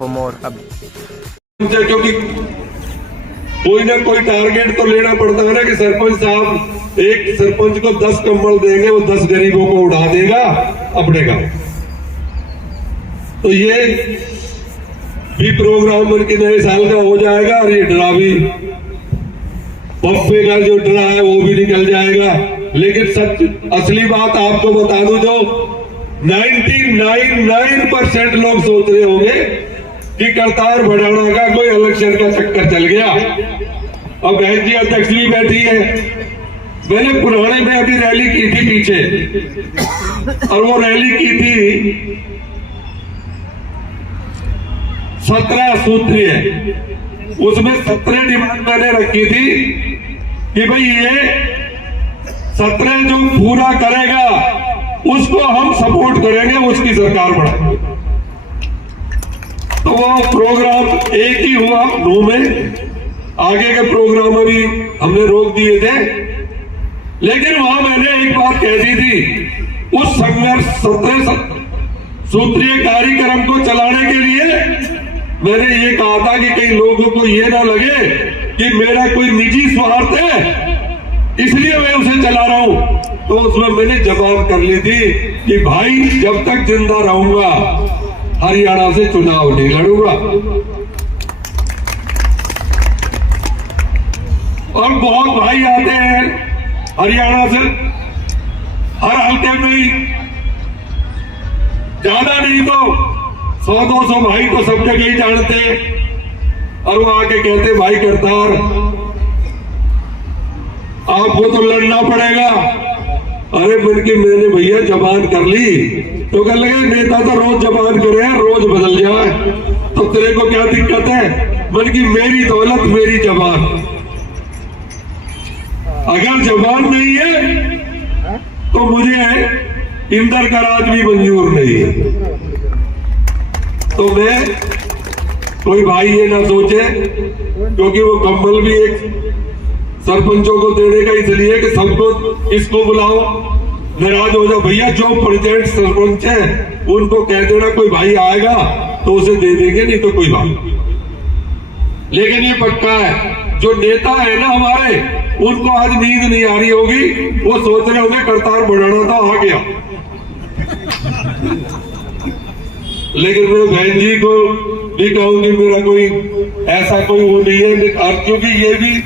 for more क्योंकि कोई ना कोई टारगेट तो लेना पड़ता है ना कि सरपंच साहब एक सरपंच को 10 कंबल देंगे, वो 10 गरीबों को उड़ा देगा अपने गांव। तो ये भी प्रोग्राम बन के नए साल का हो जाएगा और ये डरावी पप्पे का जो डरा है वो भी निकल जाएगा। लेकिन सच असली बात आपको बता दूं, जो 99% लोग सोच रहे होंगे कि करतार भड़ाना का कोई इलेक्शन का चक्कर चल गया। अब बहन जी अध्यक्ष भी बैठी है। मैंने पुराने में अभी रैली की थी पीछे, और वो रैली की थी 17 सूत्रीय। उसमें 17 डिमांड मैंने रखी थी कि भाई ये 17 जो पूरा करेगा उसको हम सपोर्ट करेंगे, उसकी सरकार बढ़ाएंगे। तो वो प्रोग्राम एक ही हुआ 9 में, आगे के प्रोग्राम अभी हमने रोक दिए थे। लेकिन वहां मैंने एक बात कह दी थी, उस संघर्ष 17 सूत्रीय कार्यक्रम को चलाने के लिए मैंने ये कहा था कि कई लोगों को ये ना लगे कि मेरा कोई निजी स्वार्थ है इसलिए मैं उसे चला रहा हूं। तो उसमें मैंने जवाब कर ली थी कि भाई जब तक जिंदा रहूंगा हरियाणा से चुनाव नहीं लड़ूंगा। और बहुत भाई आते हैं हरियाणा से, हर हल्के में ही, ज्यादा नहीं तो 100-200 भाई तो सब जगह ही जानते, और वो आके कहते भाई करतार आपको तो लड़ना पड़ेगा। अरे बल्कि मैंने भैया जबान कर ली, तो कह लगे नेता तो रोज जबान करे, रोज बदल जाए, तो तेरे को क्या दिक्कत है? बल्कि मेरी दौलत मेरी जबान, अगर जबान नहीं है तो मुझे इंदर का राज भी मंजूर नहीं है। तो मैं कोई भाई ये ना सोचे, क्योंकि वो कंबल भी एक सरपंचों को देने का इसलिए कि सबको इसको बुलाओ, नाराज हो जाओ। भैया जो प्रेजेंट सरपंच है उनको कह देना कोई भाई आएगा तो उसे दे देंगे, नहीं तो कोई बात। लेकिन ये पक्का है, जो नेता है ना हमारे, उनको आज नींद नहीं आ रही होगी, वो सोच रहे होंगे करतार बढ़ाना था आ गया। लेकिन मैं बहन जी को भी कहूंगी मेरा कोई ऐसा कोई वो नहीं है, क्योंकि ये भी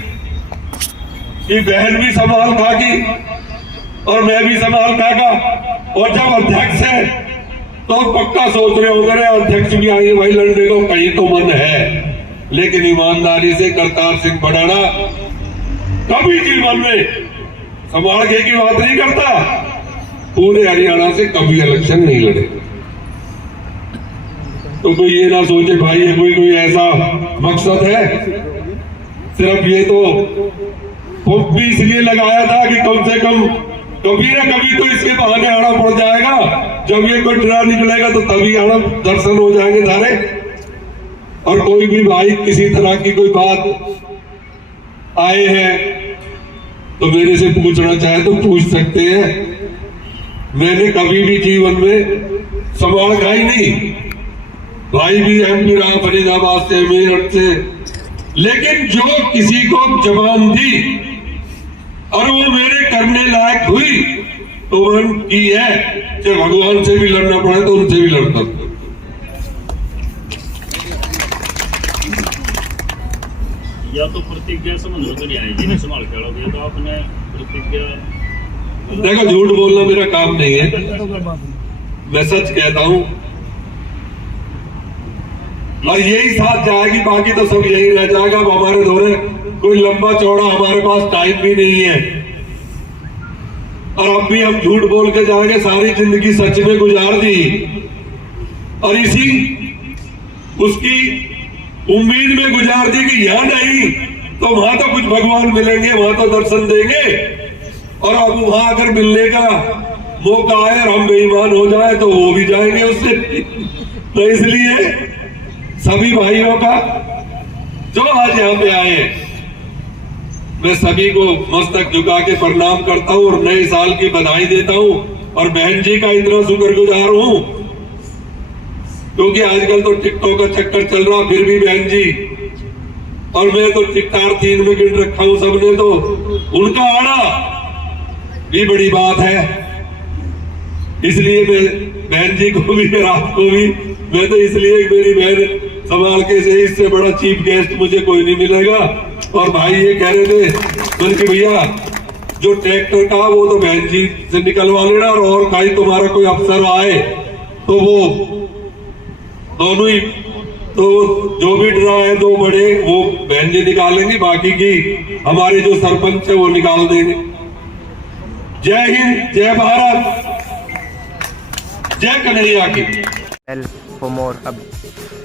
बहन भी संभाल खागी और मैं भी संभाल खागा। और जब अध्यक्ष है तो पक्का सोच रहे होंगे अध्यक्ष भी आएंगे भाई लड़ने को, कहीं तो मन है। लेकिन ईमानदारी से करतार सिंह भड़ाना कभी जीवन में संभाल के की बात नहीं करता, पूरे हरियाणा से कभी इलेक्शन नहीं लड़े। तो कोई ये ना सोचे भाई ये कोई ऐसा मकसद है। सिर्फ ये तो भी इसलिए लगाया था कि कम से कम कभी ना कभी तो इसके बहाने आना पड़ जाएगा। जब ये कोई डरा निकलेगा तो तभी आना, दर्शन हो जाएंगे सारे। और कोई भी भाई किसी तरह की कोई बात आए हैं तो मेरे से पूछना चाहे तो पूछ सकते हैं। मैंने कभी भी जीवन में संभाल खाई नहीं। भाई भी एमपी रहा फरीदाबाद से, मेरठ से, लेकिन जो किसी को जबान दी और वो मेरे करने लायक हुई तो मन की है कि भगवान से भी लड़ना पड़े तो उनसे भी लड़ता। या तो प्रतिज्ञा समझ लो तो नहीं आएगी, नहीं संभाल के लड़ोगे तो आपने प्रतिज्ञा। देखो झूठ बोलना मेरा काम नहीं है, मैं सच कहता हूं और यही साथ जाएगी, बाकी तो सब यही रह जाएगा। अब हमारे दौरे कोई लंबा चौड़ा हमारे पास टाइम भी नहीं है, और अब भी हम झूठ बोल के जाएंगे। सारी जिंदगी सच में गुजार दी और इसी उसकी उम्मीद में गुजार दी कि यहां नहीं तो वहां तो कुछ भगवान मिलेंगे, वहां तो दर्शन देंगे। और अब वहां अगर मिलने का मौका आए और हम बेईमान हो जाए तो वो भी जाएंगे उससे। तो इसलिए सभी भाइयों का जो आज यहाँ पे आए, मैं सभी को मस्तक झुका के प्रणाम करता हूँ और नए साल की बधाई देता हूँ। और बहन जी का इतना शुक्रगुजार हूँ क्योंकि आजकल तो टिकटॉक का चक्कर चल रहा, फिर भी बहन जी और मैं तो टिकटार 3 में गिन रखा हूं, सबने तो उनका आना भी बड़ी बात है। इसलिए मैं बहन जी को भी और आपको भी, मैं तो इसलिए मेरी बहन संभाल के से, इससे बड़ा चीफ गेस्ट मुझे कोई नहीं मिलेगा। और भाई ये कह रहे थे बल्कि भैया जो ट्रैक्टर का वो तो बहन जी से निकलवा लेना, और भाई तुम्हारा कोई अफसर आए तो वो दोनों ही, तो जो भी ड्रा है 2 बड़े वो बहन जी निकालेंगे, बाकी की हमारे जो सरपंच है वो निकाल देंगे। जय हिंद, जय भारत, जय कन्हैया की। for more updates.